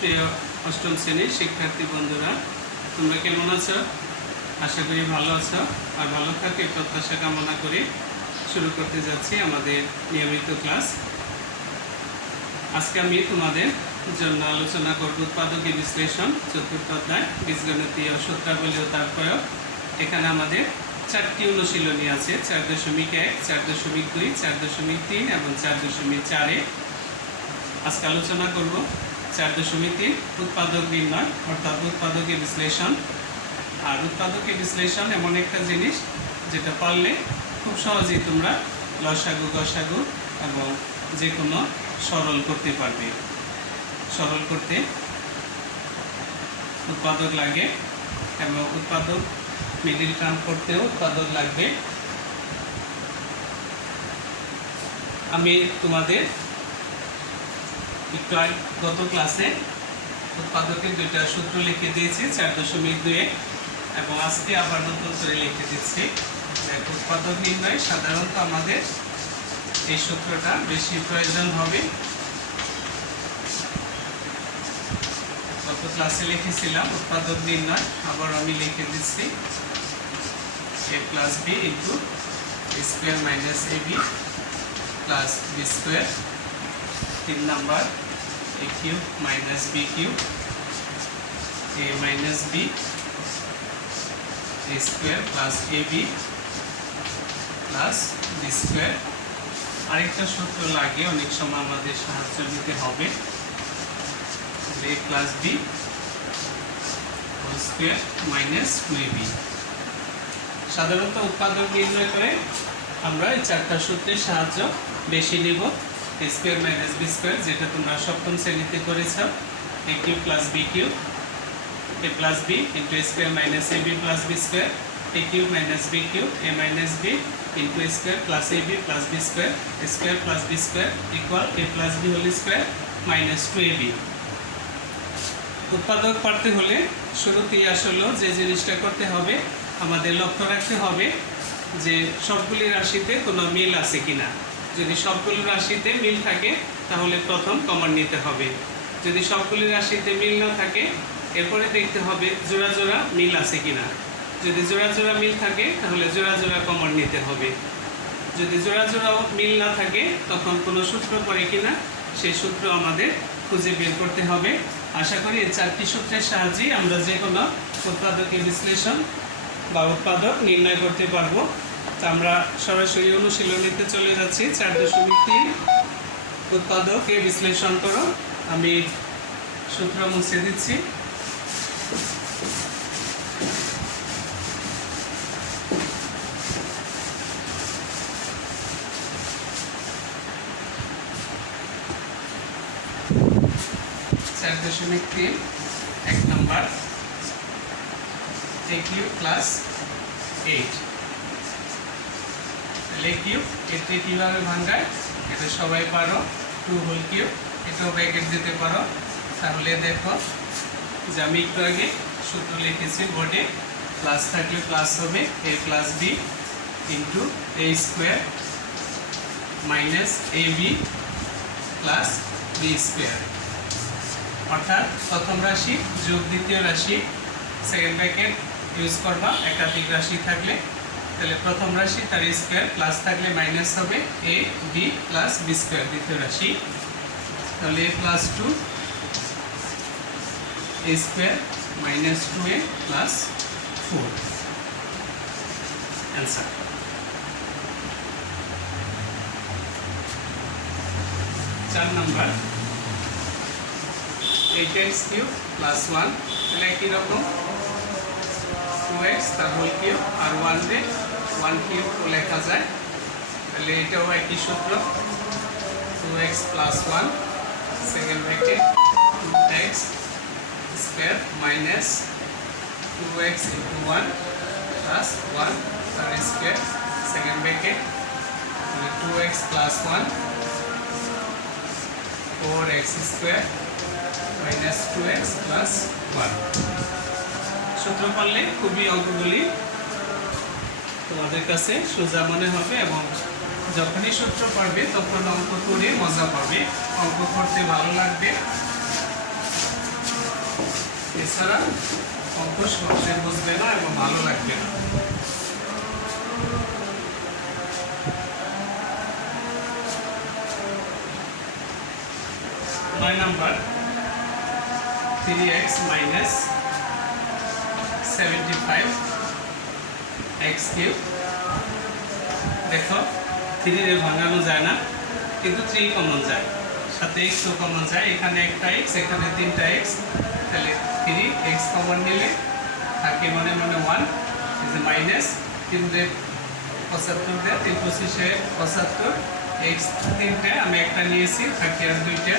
প্রিয় অষ্টম শ্রেণীর শিক্ষার্থী বন্ধুরা, তোমরা কেমন আছো? আশা করি ভালো আছো আর ভালো থাকে প্রত্যাশা কামনা করে শুরু করতে যাচ্ছি আমাদের নিয়মিত ক্লাস। আজকে আমি তোমাদের জন্য আলোচনা করব উৎপাদকীয় বিশ্লেষণ, চতুর্থ অধ্যায় বীজগণিতীয় সূত্রাবলী ও তার প্রয়োগ। এখানে আমাদের 4টি অনুশীলনী আছে, 4.1, 4.2, 4.3 এবং 4.4-এ। আজকে আলোচনা করব 4.3 উৎপাদক নির্ণয় অর্থাৎ উৎপাদকীয় বিশ্লেষণ। আর উৎপাদকীয় বিশ্লেষণ এমন একটা জিনিস যেটা পারলে খুব সহজেই তোমরা লসাগু, গসাগু এবং যে কোনো সরল করতে পারবে। সরল করতে উৎপাদক লাগে এবং উৎপাদক মিডিল টার্ম করতেও উৎপাদক লাগবে। আমি তোমাদের গত ক্লাসে উৎপাদকের 2টা সূত্র লিখে দিয়েছি 4.2 এবং আজকে আবার নতুন করে লিখে দিচ্ছি। উৎপাদক নির্ণয় সাধারণত আমাদের এই সূত্রটা বেশি প্রয়োজন হবে। গত ক্লাসে লিখেছিলাম উৎপাদক নির্ণয়, আবার আমি লিখে দিচ্ছি a plus b into a square minus ab plus b square, 3 number a cube minus b cube, a minus b, a square plus ab plus b square। আরেকটা সূত্র লাগে, অনেক সময় আমাদের সাহায্য নিতে হবে, a plus b whole square minus 2ab। সাধারণত উৎপাদক নির্ণয় করে আমরা এই 4টা সূত্রের সাহায্য বেশি নিব। a square minus b square যেটা তোমরা সপ্তম শ্রেণীতে করেছ, a cube plus b cube, a plus b into a square minus ab plus b square, a cube minus b cube, a minus b into a square plus ab plus b square, a square plus b square equal a plus b whole square minus 2ab। উৎপাদক পারতে হলে শুরুতেই আসলে যে জিনিসটা করতে হবে, আমাদের লক্ষ্য রাখতে হবে যে সবগুলি রাশিতে কোনো মিল আছে কিনা। যদি সবগুলি রাশিতে মিল থাকে তাহলে প্রথম কমন নিতে হবে। যদি সবগুলি রাশিতে মিল না থাকে এরপরে দেখতে হবে জোড়া জোড়া মিল আছে কিনা। যদি জোড়া জোড়া মিল থাকে তাহলে জোড়া জোড়া কমন নিতে হবে। যদি জোড়া জোড়া মিল না থাকে তখন কোনো সূত্র পড়ে কিনা সেই সূত্র আমাদের খুঁজে বের করতে হবে। আশা করি এই 4টি সূত্রের সাহায্যে আমরা যে কোনো উৎপাদকীয় বিশ্লেষণ বা উৎপাদক নির্ণয় করতে পারবো। তা আমরা সরাসরি অনুশীলনীতে চলে যাচ্ছি। 4.3 উৎপাদকে বিশ্লেষণ করো। আমি সূত্র মুছে দিচ্ছি। এক নম্বর a cube plus 8। তাহলে কিউব এটি কিভাবে ভাঙায় এটা সবাই পারো। 2 হোল কিউব, এটাও ব্র্যাকেট দিতে পারো। তাহলে দেখো যে আমি একটু আগে সূত্র লিখেছি বোর্ডে, প্লাস থাকলে প্লাস হবে a plus b into a square minus ab plus b square। অর্থাৎ প্রথম রাশি যোগ দ্বিতীয় রাশি, সেকেন্ড ব্র্যাকেট ইউজ করবা একাধিক রাশি থাকলে। তাহলে প্রথম রাশি তার স্কোয়ার প্লাস থাকলে মাইনাস হবে a b plus b square দ্বিতীয় রাশি। তাহলে a plus 2 a square minus 2a plus 4 answer. চার নাম্বার 8x কিউব প্লাস 1, তাহলে একই রকম 2x তার হোল কিউব আর 1 রে 1 কিউব লেখা যায়। তাহলে এটাও একই সূত্র, 2x plus 1 second bracket 2x square minus 2x into 1 plus 1 তার square second bracket, 2x plus 1 4x square minus 2x plus 1। সূত্র পারলে খুবই অঙ্কগুলি তোমাদের কাছে সোজা মনে হবে এবং যখনই সূত্র পারবে তখন অঙ্ক করে মজা পাবে, অঙ্ক করতে ভালো লাগবে। এছাড়া অঙ্ক সহজে বুঝবে না এবং ভালো লাগবে না। 9 number 3x minus 75 x cube. দেখো 3 রে ভাঙানো যায় না, কিন্তু 3 কমন যায়, সাথে x ও কমন যায়। এখানে একটা x, এখানে তিনটা x, তাহলে 3x কমন নিলে থাকে মনে মনে 1 ইজ মাইনাস 3 রে 75 দেয়, 3 25 75, x তিনটে আমি একটা নিয়েছি, থাকে আর দুইটা।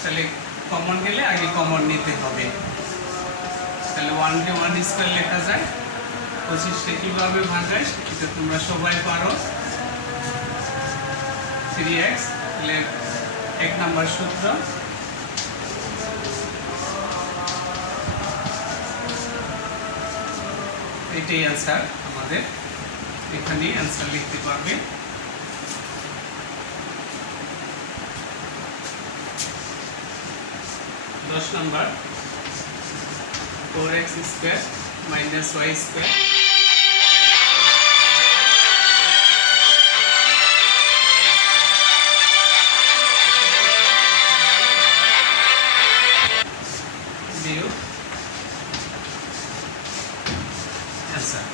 তাহলে কমন গেলে আগে কমন নিতে হবে। তাহলে 1 কে 1 স্কয়ার লেখা যায়। 25 কে কিভাবে ভাঙায় এটা তোমরা সবাই পারো। 3x তাহলে 1 নাম্বার সূত্র, এটাই आंसर আমাদের। এখানে आंसर লিখতে পারবে। 10 number 4x square minus y square. বিয়োগ आंसर।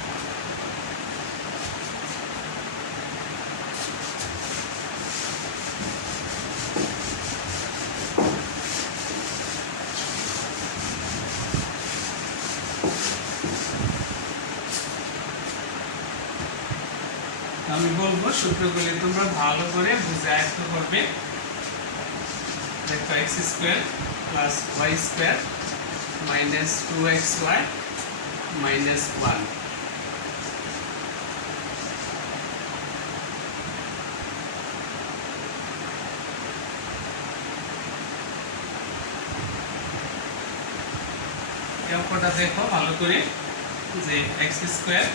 আমি বলবো সূত্রগুলি তোমরা ভালো করে বুঝে আয়ত্ত করবে। দেখো x square plus y square minus 2xy minus 1। এই অঙ্কটা দেখো ভালো করে, যে x স্কয়ার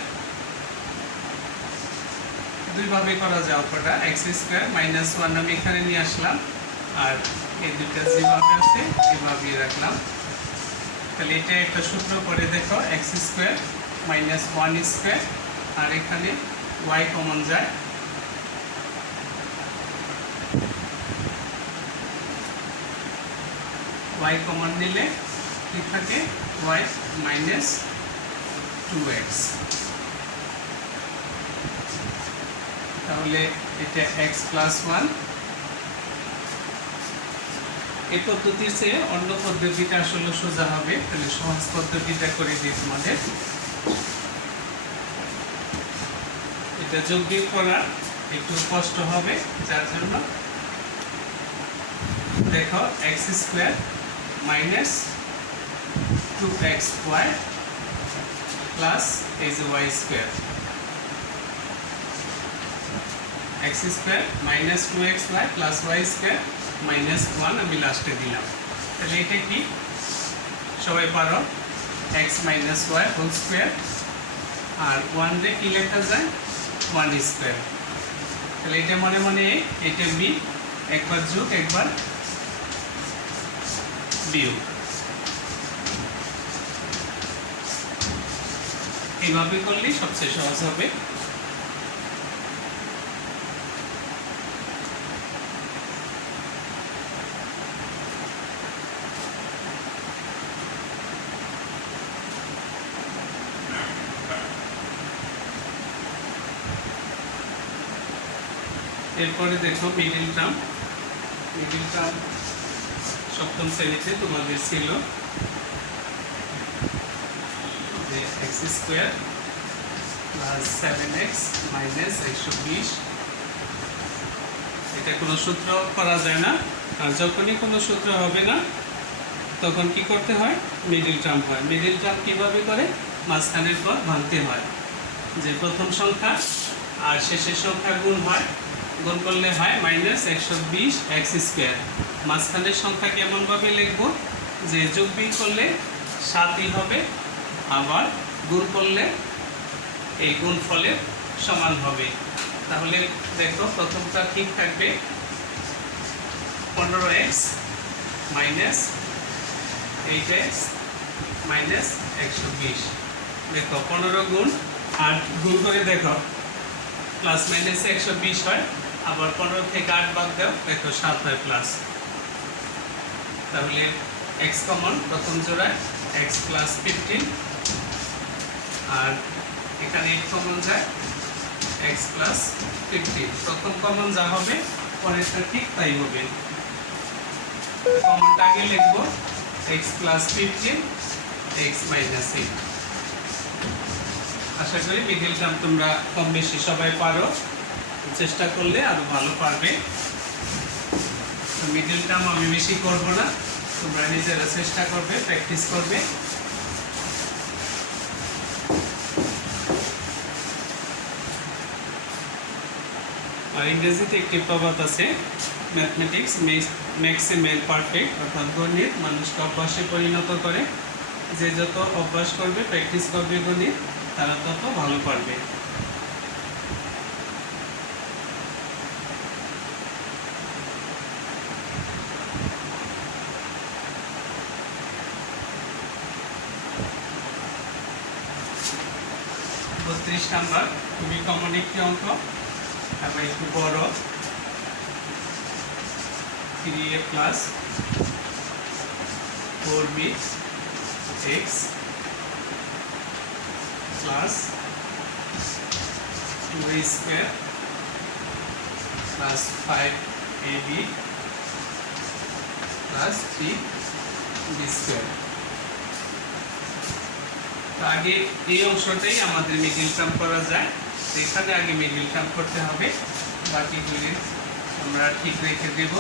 দুইভাবে করা যায় অঙ্কটা। x স্কয়ার মাইনাস 1 আমি এখানে নিয়ে আসলাম, আর এই দুইটা যেভাবে আছে এভাবেই রাখলাম। তাহলে এটা একটা সূত্র করে দেখো, x স্কয়ার মাইনাস 1 স্কয়ার, আর এখানে y কমন যায়। y কমন নিলে কি থাকে, y মাইনাস 2x। তাহলে এটা x প্লাস 1। এই পদ্ধতির চেয়ে অন্য পদ্ধতিটা আসলে সোজা হবে, তাহলে সহজ পদ্ধতিটা করে দিই তোমাদের। এটা যোগ বিয়োগ করা একটু কষ্ট হবে, যার জন্য দেখো x square minus 2xy plus এই যে y square, x square minus 2xy plus y square minus 1 আমি লাস্টে দিলাম। তাহলে এটা কি সবাই পারো, x minus y whole square, আর 1 রে কি লেখা যায়, 1 স্কয়ার। তাহলে এটা মনে মনে এটা b, একবার যোগ একবার বিয়োগ, এইভাবে করলেই সবচেয়ে সহজ হবে। এরপরে দেখো মিডল টার্ম। মিডল টার্ম সপ্তম শ্রেণীতে তোমাদের ছিল, যে x square plus 7x minus 120। এটা কোনো সূত্র করা যায় না, আর যখনই কোনো সূত্র হবে না তখন কি করতে হয়, মিডল টার্ম হয়। মিডল টার্ম কিভাবে করে, মাঝখানের পর ভাঙতে হয়, যে প্রথম সংখ্যা আর শেষের সংখ্যা গুণ হয়, গুণ করলে হয় মাইনাস 120 x স্কয়ার। মাঝখানের সংখ্যা কেমনভাবে লিখব, যে যোগ বিয়োগ করলে 7ই হবে, আবার গুণ করলে এই গুণফলের সমান হবে। তাহলে দেখো প্রথমটা ঠিক থাকবে, 15x মাইনাস 8x মাইনাস 120। দেখো 15 গুণ 8 গুণ করে দেখো প্লাস মাইনাস 120 হয়, আবার 15 থেকে 8 বাদ দাও, দেখো 7 হয় প্লাস। তাহলে x কমন প্রথম জোড়ায় x প্লাস 15, আর এখানে 8 কমন যায় x প্লাস 15। প্রথম কমন যা হবে পরেরটা ঠিক তাই হবে। কমনটা আগে লিখবো x প্লাস 15 x মাইনাস 8। আশা করি মিডল টার্ম তোমরা কম বেশি সবাই পারো, চেষ্টা করলে আরো ভালো পারবে। মিডল টার্ম আমি বেশি করব না, তোমরা নিজেরা চেষ্টা করবে, প্র্যাকটিস করবে। আর ইংরেজিতে একটি প্রবাদ আছে, mathematics makes a man perfect, অর্থাৎ গণিত মানুষকে অভ্যাসে পরিণত করে। যে যত অভ্যাস করবে, প্র্যাকটিস করবে গণিত, তারা তত ভালো পারবে। বত্রিশ নাম্বার খুবই কমন একটি অঙ্ক, আবার একটু বড়। 3a plus 4b x plus 2a square plus 5ab plus 3b square. আগে এই অংশটাই আমাদের মিডল টার্ম করা যায়, এখানে আগে মিডল টার্ম করতে হবে, বাকিগুলি আমরা ঠিক রেখে দেব।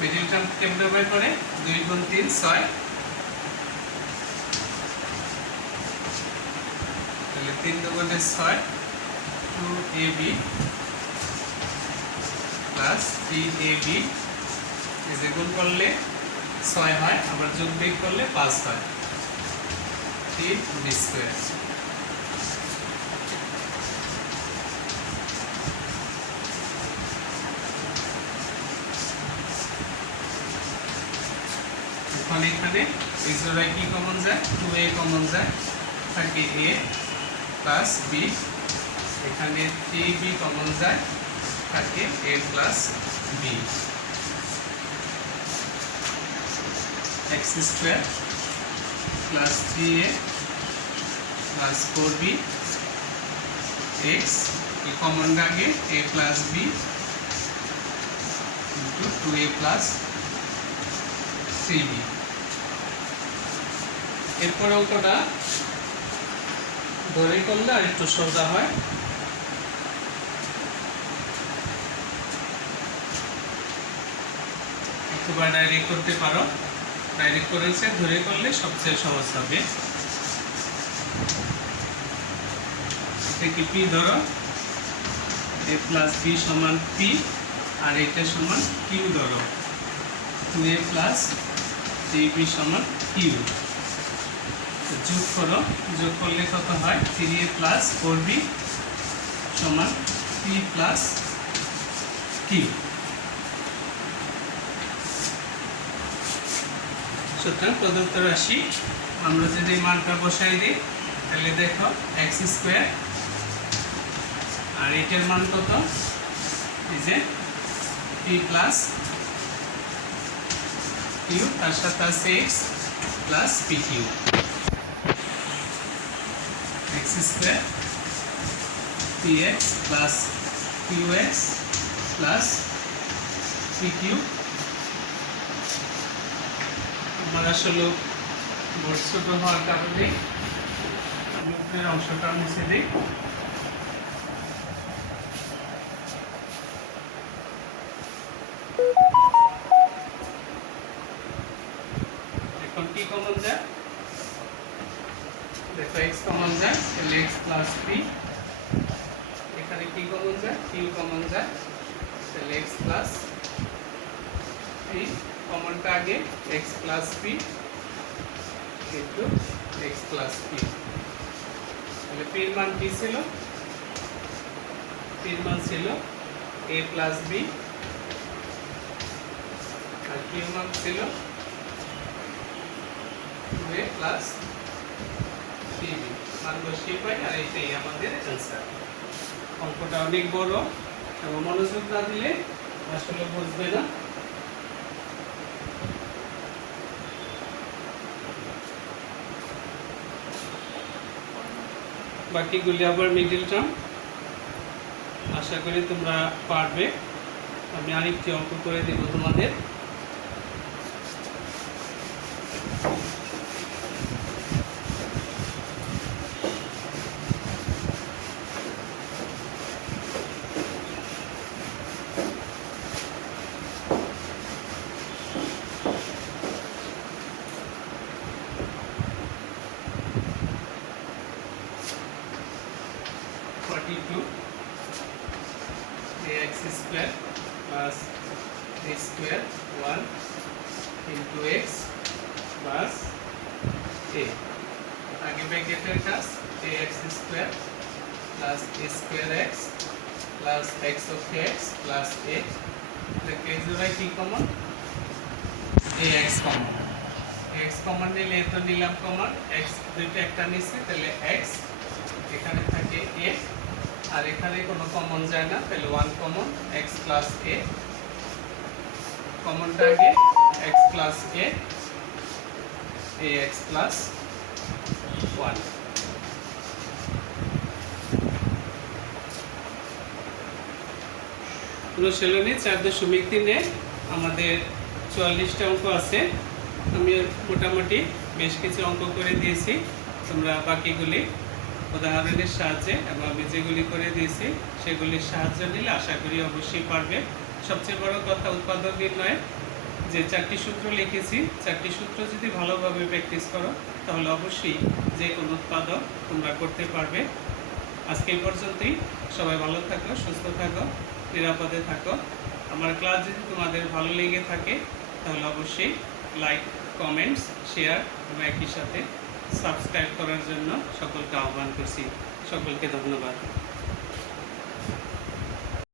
মিডল টার্ম কেমন বের করে? 2 গুণ 3 6, তাহলে 3 দুগুণে 6, 2ab প্লাস 3ab, এই যে গুণ করলে 6 হয়, আবার যোগ বিয়োগ করলে 5 হয়, 3b স্কয়ার। এখন এখানে এই জোড়ায় কি কমন যায়? 2a কমন যায়, থাকে a প্লাস b, এখানে 3b কমন যায়, থাকে a plus b। x square plus 3a plus 4b x, এই কমন আগে a plus b into 2a plus 3b। এরপর অঙ্কটা ধরে করলে আর একটু সোজা হয়। একবার ডাইরেক্ট করতে পারো, ডাইরেক্ট করেছে ধরে করলে সবচেয়ে সহজ হবে। এটা কি পি ধরো, a প্লাস বি সমান পি, আর এটা সমান কিউ ধরো, 2a প্লাস 3b সমান কিউ। যোগ করো, যোগ করলে কত হয়? 3a প্লাস 4b সমান p প্লাস কিউ। সুতরাং প্রদত্ত রাশি আমরা যদি মানটা বসাই দিই, তাহলে দেখো x স্কয়ার, আর এটার মান কত? এই যে p প্লাস কিউ, তার সাথে আছে x plus p q. x square px plus qx plus p q. আমার আসলে বোর্ড ছোট হওয়ার কারণে আমি উপরের অংশটা মুছে দিই। এখন কি কমন যায়? দেখো x কমন যায়, তাহলে x প্লাস p, এখানে কি কমন যায়? q কমন যায়, তাহলে x প্লাস p, কমনটা আগে x plus p into x plus p। তাহলে p এর মান কি ছিল? p এর মান ছিল a প্লাস b আর কিউ মান ছিল 2a প্লাস 3b, মান বসিয়ে পাই আর এইটাই আমাদের অ্যান্সার। অঙ্কটা অনেক বড় এবং মনোযোগ না দিলে আসলে বুঝবে না। বাকিগুলি আবার মিডল টার্ম, আশা করি তোমরা পারবে। আমি আরেকটি অঙ্ক করে দেব তোমাদের। ax square plus b square 1 into x plus a। आगे ब्रैकेटेर काज ax square plus b square x plus x of x plus a। দেখে জোড়ায় কি common? ax common. x common নিলে তো নিলাম কমন, x দুইটা একটা নিচে তাহলে x, এখানে থাকে a আর এখানে কোনো কমন যায় না তাহলে 1 কমন, x প্লাস a কমনটা আগে x plus a ax plus 1। অনুশীলনী 4.3 আমাদের 44টা অঙ্ক আছে। আমি মোটামুটি বেশ কিছু অঙ্ক করে দিয়েছি, তোমরা বাকিগুলি উদাহরণের সাহায্যে এবং আমি যেগুলি করে দিয়েছি সেগুলির সাহায্য নিলে আশা করি অবশ্যই পারবে। সবচেয়ে বড় কথা উৎপাদক নির্ণয় যে 4টি সূত্র লিখেছি, 4টি সূত্র যদি ভালোভাবে প্র্যাকটিস করো তাহলে অবশ্যই যে কোনো উৎপাদক তোমরা করতে পারবে। আজকে এই পর্যন্তই। সবাই ভালো থাকো, সুস্থ থাকো, নিরাপদে থাকো। আমার ক্লাস যদি তোমাদের ভালো লেগে থাকে তাহলে অবশ্যই লাইক, কমেন্টস, শেয়ার এবং একই সাথে সাবস্ক্রাইব করার জন্য সকলকে আহ্বান করছি। সকলকে ধন্যবাদ।